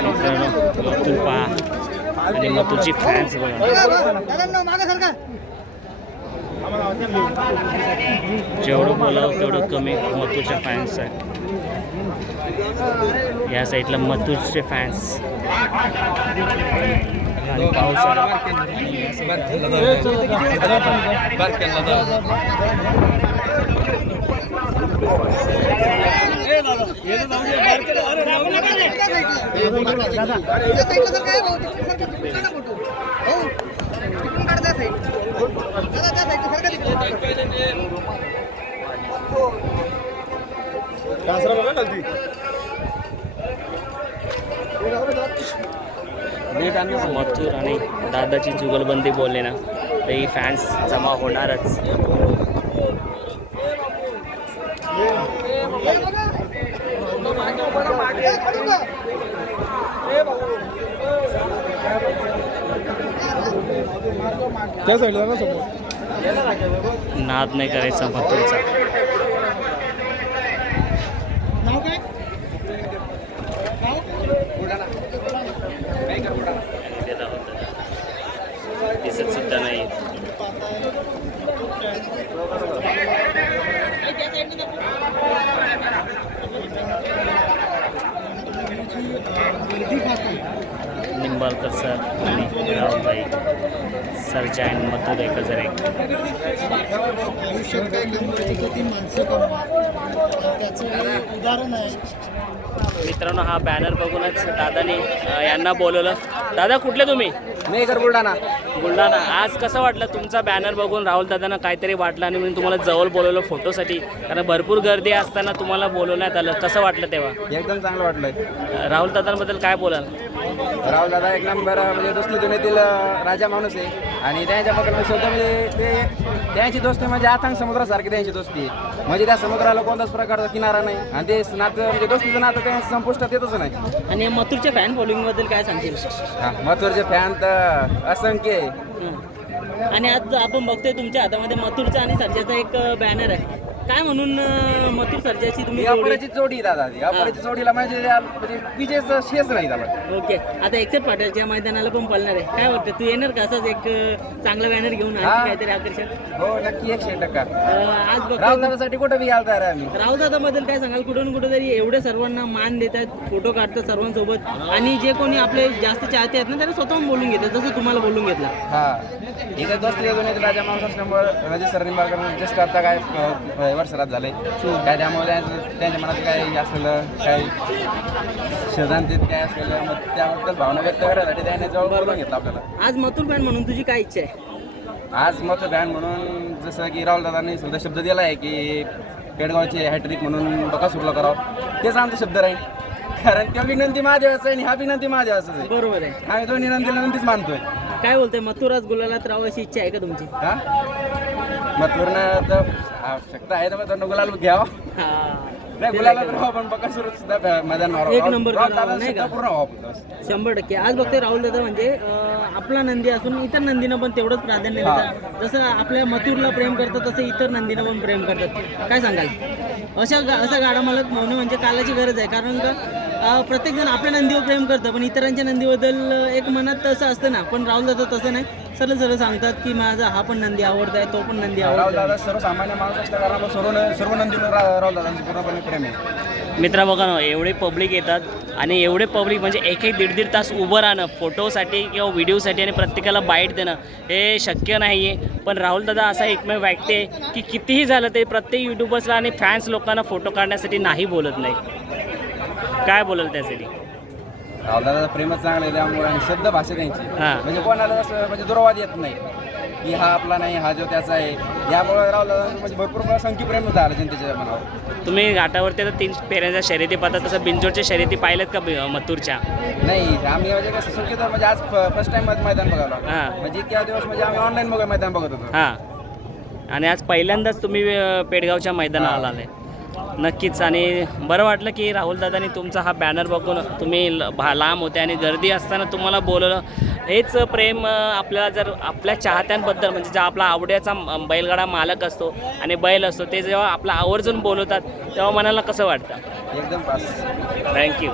मित्रांनो पहा आणि मथुरची फॅन्स बघा जेवढं बोलावं तेवढं कमी मथुरच्या फॅन्स आहे या साईडला मथुरचे फॅन्स आणि पाऊस आला. मथुर आणि दादाची जुगलबंदी बोलले ना तर ही फॅन्स जमा होणारच. त्या साईडला ना समोर नाद नाही करायचा मथुरचा गेला होता. दिसत सुद्धा नाही निंबाळकर सर आणि राहुलबाई सरजा आणि मथुर एक हजार एक। आयुष्यात काय काम करायचं ती माणसं कमवा त्याचं हे उदाहरण आहे. मित्रांनो हा बॅनर बघूनच दादाने यांना बोलवलं. दादा कुठले तुम्ही? मेकर बुलढाणा. बुलढाणा आज कसं वाटलं तुमचा बॅनर बघून राहुल दादांना काहीतरी वाटलं आणि म्हणून तुम्हाला जवळ बोलवलं फोटोसाठी कारण भरपूर गर्दी असताना तुम्हाला बोलवण्यात आलं. कसं वाटलं तेव्हा? एकदम चांगलं वाटलंय. अ, राहुल दादांबद्दल काय बोलाल? राहुल दादा एक नंबर म्हणजे दोस्ती दुनियेतील राजा माणूस आहे. आणि त्यांच्याबद्दल स्वतः म्हणजे ते त्यांची दोस्ती म्हणजे आथांग समुद्रासारखी त्यांची दोस्ती आहे. म्हणजे त्या समुद्राला कोणताच प्रकारचा किनारा नाही. आणि ते नातं म्हणजे दोस्तीचं नातं ते संपुष्टात येतच नाही. आणि मथुरच्या फॅन फॉलोईंगबद्दल काय सांगशील? हा मथुरचे फॅन तर असंख्य आहे. आणि आज आपण बघतोय तुमच्या हातामध्ये मथुरचा आणि सर्जाचा एक बॅनर आहे. काय म्हणून अ, मथुर सर्जाची तुम्ही जोडी- अपराची जोडी दादा ती. अपराची जोडीला म्हणजे म्हणजे विजेचं शेष नाही ओके. आता एक्सेप्ट पाटीलच्या मैदानाला पण पळणार आहे. काय वाटतं तू येणार का असंच एक अ, चांगला बॅनर घेऊन आणखी हा. काहीतरी आकर्षण? हो नक्की एकशे टक्का. अ, आज बघतो राहुल दादासाठी कुठं बी आहे आम्ही. राहुल दादाबद्दल काय सांगाल? कुठून कुठं तरी एवढे सर्वांना मान देतात फोटो काढतात सर्वांसोबत. आणि जे कोणी आपले जास्त चाहते आहेत ना त्यांना स्वतःहून बोलून घेतात जसं तुम्हाला बोलून घेतला. हा. इथे दोस्ती दोन्ही राजा माणूस असल्यामुळे रजित सर निंबाळकर जस्ट आता काय अ, वर्षरात झाले. काय त्यामुळे त्यांचं- त्यांच्या मनात काय असलेलं काय सिद्धांतीत काय असलेलं मग त्याबद्दल भावना व्यक्त करायसाठी त्याने जवळ बोलून घेतलं आपल्याला. आज मथुर फॅन म्हणून तुझी काय इच्छा आहे? आज मत बॅन म्हणून जसं की राहुल दादांनी सुद्धा शब्द दिला आहे की पेडगावचे हॅट्रिक म्हणून बकासूरला करावं. तेच आमचा शब्द राहील. कारण त्या विनंती महादेवाचं आहे आणि हा विनंती महादेवाचाच आहे बरोबर आहे. आम्ही दोन्ही विनंतीला विनंतीच मानतोय. काय बोलतोय? मथुर आज गुलालात अशी इच्छा आहे का तुमची? हा? मग पूर्ण तर आवश्यकता आहे तर मग तो गुलाल घ्यावा हा. नाही गुलाला तर राहावं पण बकासूर सुद्धा मैदान एक नंबर करावा, नाही का? पूर्ण व्हावं. शंभर टक्के. आज बघतोय राहुल दादा म्हणजे अं, आपला नंदी असून इतर नंदीनं पण तेवढंच प्राधान्य देतात. जसं आपल्या मथुरला प्रेम करतात तसं इतर नंदीनं पण प्रेम करतात. काय सांगाल? अशा गा असा गाडा मालक होणं म्हणजे कालाची गरज आहे. कारण का प्रत्येकजण आपल्या नंदीवर प्रेम करतं पण इतरांच्या नंदीबद्दल एक मनात तसं असतं ना पण राहुल दादा तसं नाही. सरळ सरळ सांगतात की माझा हा पण नंदी आवडताय तो पण नंदी राहुल आवडतो दादा सर्वसामान्य माणूस असल्या कारणानं सर्व सर्व नंदीनं रा- राहुल दादांचं पूर्णपणे प्रेम आहे. मित्रा बघा ना एवढे पब्लिक येतात आणि एवढे पब्लिक म्हणजे एक एक दीड दीड तास उभं राहणं फोटोसाठी किंवा व्हिडिओसाठी आणि प्रत्येकाला बाईट देणं हे शक्य नाही आहे पण राहुल दादा असा एकमेव व्यक्ती आहे की कितीही झालं ते प्रत्येक युट्यूबर्सला आणि फॅन्स लोकांना फोटो काढण्यासाठी नाही बोलत नाही. काय बोलाल त्यासाठी? राहुल दादा प्रेमच चांगलं आहे त्यामुळे आणि शब्द भाषा त्यांची. हां. म्हणजे कोणाला असं म्हणजे दुर्वाद येत नाही की हा आपला नाही हा जो त्याचा आहे. यामुळे दादा म्हणजे भरपूर संख्य प्रेम झालं जनतेच्या मनावर. तुम्ही घाटावरती आता तीन पेऱ्यांच्या शर्यती पाहता तसं बिंजोडच्या शर्यती पाहिल्यात का बि- मथुरच्या? नाही आम्ही म्हणजे कसं शक्यतो म्हणजे आज फर्स्ट टाइम मैदान बघायला हां. म्हणजे इतक्या दिवस म्हणजे आम्ही ऑनलाईन बघा मैदान बघत होतो. हां. आणि आज पहिल्यांदाच तुम्ही अं, पेडगावच्या मैदानाला आलाय नक्कीच. आणि बरं वाटलं की राहुल दादानी तुमचा हा बॅनर बघून तुम्ही ल- भा लांब होते आणि गर्दी असताना तुम्हाला बोलवलं. हेच प्रेम आपल्याला जर आपल्या चाहत्यांबद्दल म्हणजे जो आपला आवड्याचा बैलगाडा मालक असतो आणि बैल असतो ते जेव्हा आपला आवर्जून बोलवतात तेव्हा मनाला कसं वाटतं? एकदम थँक्यू